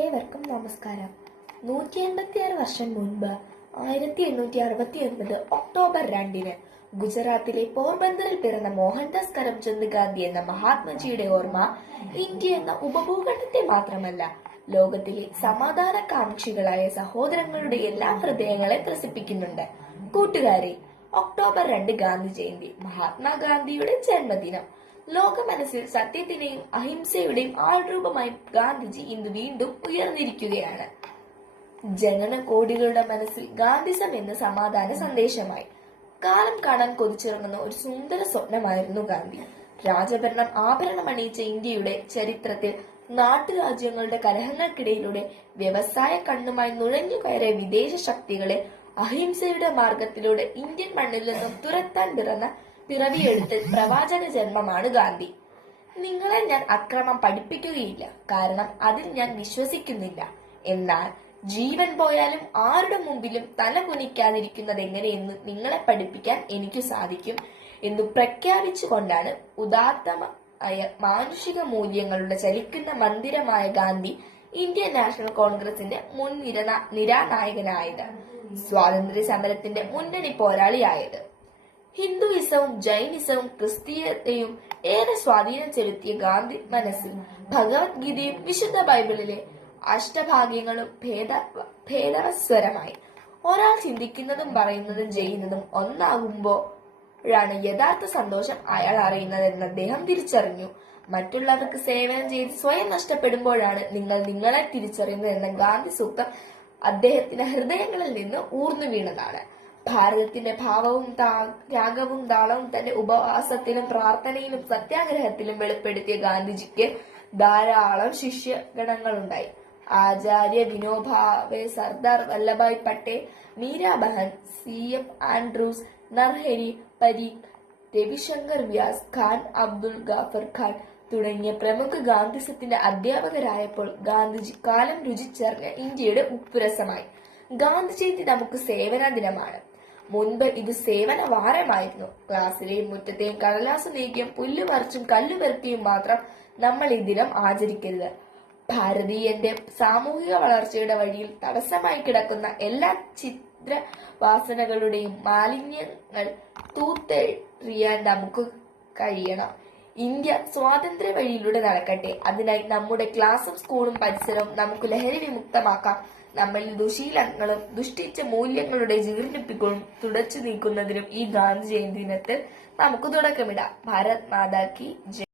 ഏവർക്കും നമസ്കാരം. 186 വർഷം മുൻപ് 1869 ഒക്ടോബർ 2 ഗുജറാത്തിലെ പോർബന്തറിൽ പിറന്ന മോഹൻദാസ് കരംചന്ദ് ഗാന്ധി എന്ന മഹാത്മജിയുടെ ഓർമ്മ ഇന്ത്യ എന്ന ഉപഭൂഖണ്ഡത്തെ മാത്രമല്ല, ലോകത്തിലെ സമാധാനകാംക്ഷികളായ സഹോദരങ്ങളുടെ എല്ലാ ഹൃദയങ്ങളെ ത്രസിപ്പിക്കുന്നുണ്ട്. കൂട്ടുകാരെ, ഒക്ടോബർ 2 ഗാന്ധി ജയന്തി, മഹാത്മാഗാന്ധിയുടെ ജന്മദിനം. ലോക മനസ്സിൽ സത്യത്തിന്റെയും അഹിംസയുടെയും ആൾരൂപമായി ഗാന്ധിജി ഇന്ന് വീണ്ടും ഉയർന്നിരിക്കുകയാണ്. ജനനകോടികളുടെ മനസ്സിൽ ഗാന്ധിസം എന്ന സമാധാന സന്ദേശമായി. കാലം കാണാൻ കൊതിച്ചിറങ്ങുന്ന ഒരു സുന്ദര സ്വപ്നമായിരുന്നു ഗാന്ധി. രാജഭരണം ആഭരണമണിയിച്ച ഇന്ത്യയുടെ ചരിത്രത്തിൽ നാട്ടുരാജ്യങ്ങളുടെ കലഹങ്ങൾക്കിടയിലൂടെ വ്യവസായ കണ്ണുമായി നുഴഞ്ഞു കയറിയ വിദേശ ശക്തികളെ അഹിംസയുടെ മാർഗത്തിലൂടെ ഇന്ത്യൻ മണ്ണിൽ നിന്നും തുരത്താൻ പിറവിയെടുത്ത പ്രവാചക ജന്മമാണ് ഗാന്ധി. നിങ്ങളെ ഞാൻ അക്രമം പഠിപ്പിക്കുകയില്ല, കാരണം അതിൽ ഞാൻ വിശ്വസിക്കുന്നില്ല. എന്നാൽ ജീവൻ പോയാലും ആരുടെ മുമ്പിലും തല കുനിക്കാതിരിക്കുന്നത് എങ്ങനെയെന്ന് നിങ്ങളെ പഠിപ്പിക്കാൻ എനിക്ക് സാധിക്കും എന്ന് പ്രഖ്യാപിച്ചുകൊണ്ടാണ് ഉദാത്തമായ മാനുഷിക മൂല്യങ്ങളുടെ ചലിക്കുന്ന മന്ദിരമായ ഗാന്ധി ഇന്ത്യൻ നാഷണൽ കോൺഗ്രസിന്റെ മുൻ നിരാനായകനായത്, സ്വാതന്ത്ര്യ സമരത്തിന്റെ മുന്നണി പോരാളിയായത്. ഹിന്ദുയിസവും ജൈനിസവും ക്രിസ്തീയതയും ഏറെ സ്വാധീനം ചെലുത്തിയ ഗാന്ധി മനസ്സിൽ ഭഗവത്ഗീതയും വിശുദ്ധ ബൈബിളിലെ അഷ്ടഭാഗ്യങ്ങളും ഭേദവസ്വരമായി. ഒരാൾ ചിന്തിക്കുന്നതും പറയുന്നതും ചെയ്യുന്നതും ഒന്നാകുമ്പോഴാണ് യഥാർത്ഥ സന്തോഷം അയാൾ അറിയുന്നതെന്ന് അദ്ദേഹം തിരിച്ചറിഞ്ഞു. മറ്റുള്ളവർക്ക് സേവനം ചെയ്ത് സ്വയം നഷ്ടപ്പെടുമ്പോഴാണ് നിങ്ങൾ നിങ്ങളെ തിരിച്ചറിയുന്നത് എന്ന ഗാന്ധി സൂക്തം അദ്ദേഹത്തിന്റെ ഹൃദയങ്ങളിൽ നിന്ന് ഊർന്നു വീണതാണ്. ഭാരതത്തിന്റെ ഭാവവും ത്യാഗവും താളവും തന്റെ ഉപവാസത്തിലും പ്രാർത്ഥനയിലും സത്യാഗ്രഹത്തിലും വെളിപ്പെടുത്തിയ ഗാന്ധിജിക്ക് ധാരാളം ശിഷ്യഗണങ്ങളുണ്ടായി. ആചാര്യ വിനോബാവെ, സർദാർ വല്ലഭായ് പട്ടേൽ, മീരാബഹൻ, CF ആൻഡ്രൂസ്, നർഹരി പരീഖ്, രവിശങ്കർ വ്യാസ്, ഖാൻ അബ്ദുൽ ഗാഫർ ഖാൻ തുടങ്ങിയ പ്രമുഖ ഗാന്ധിസത്തിന്റെ അധ്യാപകരായപ്പോൾ ഗാന്ധിജി കാലം രുചിച്ചറിഞ്ഞ ഇന്ത്യയുടെ ഉപ്പുരസമായി. ഗാന്ധി ജയന്തി നമുക്ക് സേവന ദിനമാണ്. മുൻപ് ഇത് സേവന വാരമായിരുന്നു. ക്ലാസ്സിലെയും മുറ്റത്തെയും കടലാസ് നീക്കിയും പുല്ലുമറിച്ചും കല്ലുപെറുക്കിയും മാത്രം നമ്മൾ ഈ ദിനം ആചരിക്കരുത്. ഭാരതീയന്റെ സാമൂഹിക വളർച്ചയുടെ വഴിയിൽ തടസ്സമായി കിടക്കുന്ന എല്ലാ ചിത്രവാസനകളുടെയും മാലിന്യങ്ങൾ തൂത്തെറിയാൻ നമുക്ക് കഴിയണം. ഇന്ത്യ സ്വാതന്ത്ര്യ വഴിയിലൂടെ നടക്കട്ടെ. അതിനായി നമ്മുടെ ക്ലാസും സ്കൂളും പരിസരവും നമുക്ക് ലഹരി വിമുക്തമാക്കാം. നമ്മളിൽ ദുശീലങ്ങളും ദുഷ്ടിച്ച മൂല്യങ്ങളുടെ ജീർണിപ്പിക്കലും തുടച്ചു നീക്കുന്നതിനും ഈ ഗാന്ധി ജയന്തി ദിനത്തിൽ നമുക്ക് തുടക്കമിടാം. ഭാരത് മാതാ കി ജയ്.